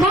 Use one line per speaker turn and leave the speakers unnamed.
Kaya